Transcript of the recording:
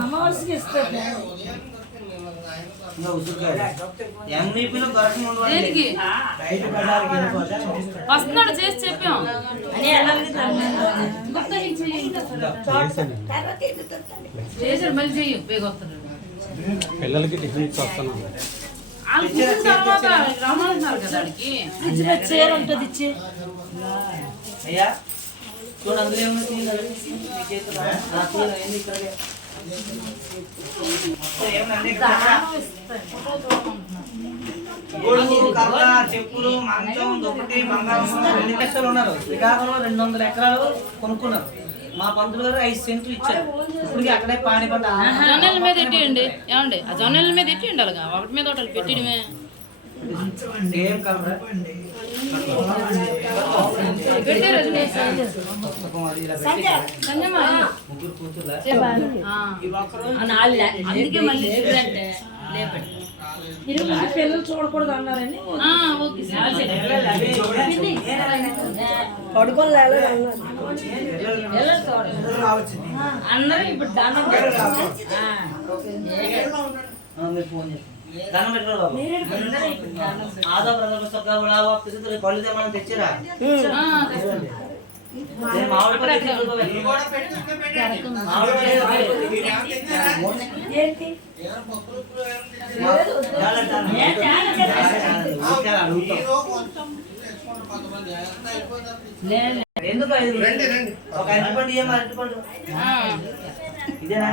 అమావాస్యకి ఇస్తారు వస్తున్నాడు చేసి చెప్పాం చేసాడు మళ్ళీ చెయ్యి బేగొస్తున్నాడు పిల్లలకి టిఫిన్ ఇచ్చి వస్తున్నాను తర్వాత రమ్మన్నారు కదా వాడికి చీర ఉంటుంది ఇచ్చి అయ్యా చూడండి చెప్పులు మంచం దుప్పటి బంగారం 2 లక్షలు ఉన్నారు. శ్రీకాకుళంలో 200 ఎకరాలు కొనుక్కున్నారు. మా పంతులు గారు 5 సెంట్లు ఇచ్చారు. ఇప్పటికి అక్కడే పాడి పంట జొన్నల మీద ఎట్టియండి ఏమండి ఆ జొన్నల మీద ఎట్టిండి అలాగా ఒకటి మీద ఒకటి పెట్టడమే సేమ్ కలర్ ముగ్గురు కూతుర్లా అందుకే మళ్ళీ పిల్లలు చూడకూడదు అన్నారని పడుకొని అందరూ ఇప్పుడు దానం మీరు ఫోన్ చేసి దండం పెట్టుకోరు బాబు. ఆదా బ్రదర్ పళ్ళు తెమ్మని తెచ్చిరా మామిడి ఎందుకు ఒక అరటిపండు ఏమో అరటిపండు ఇదేనా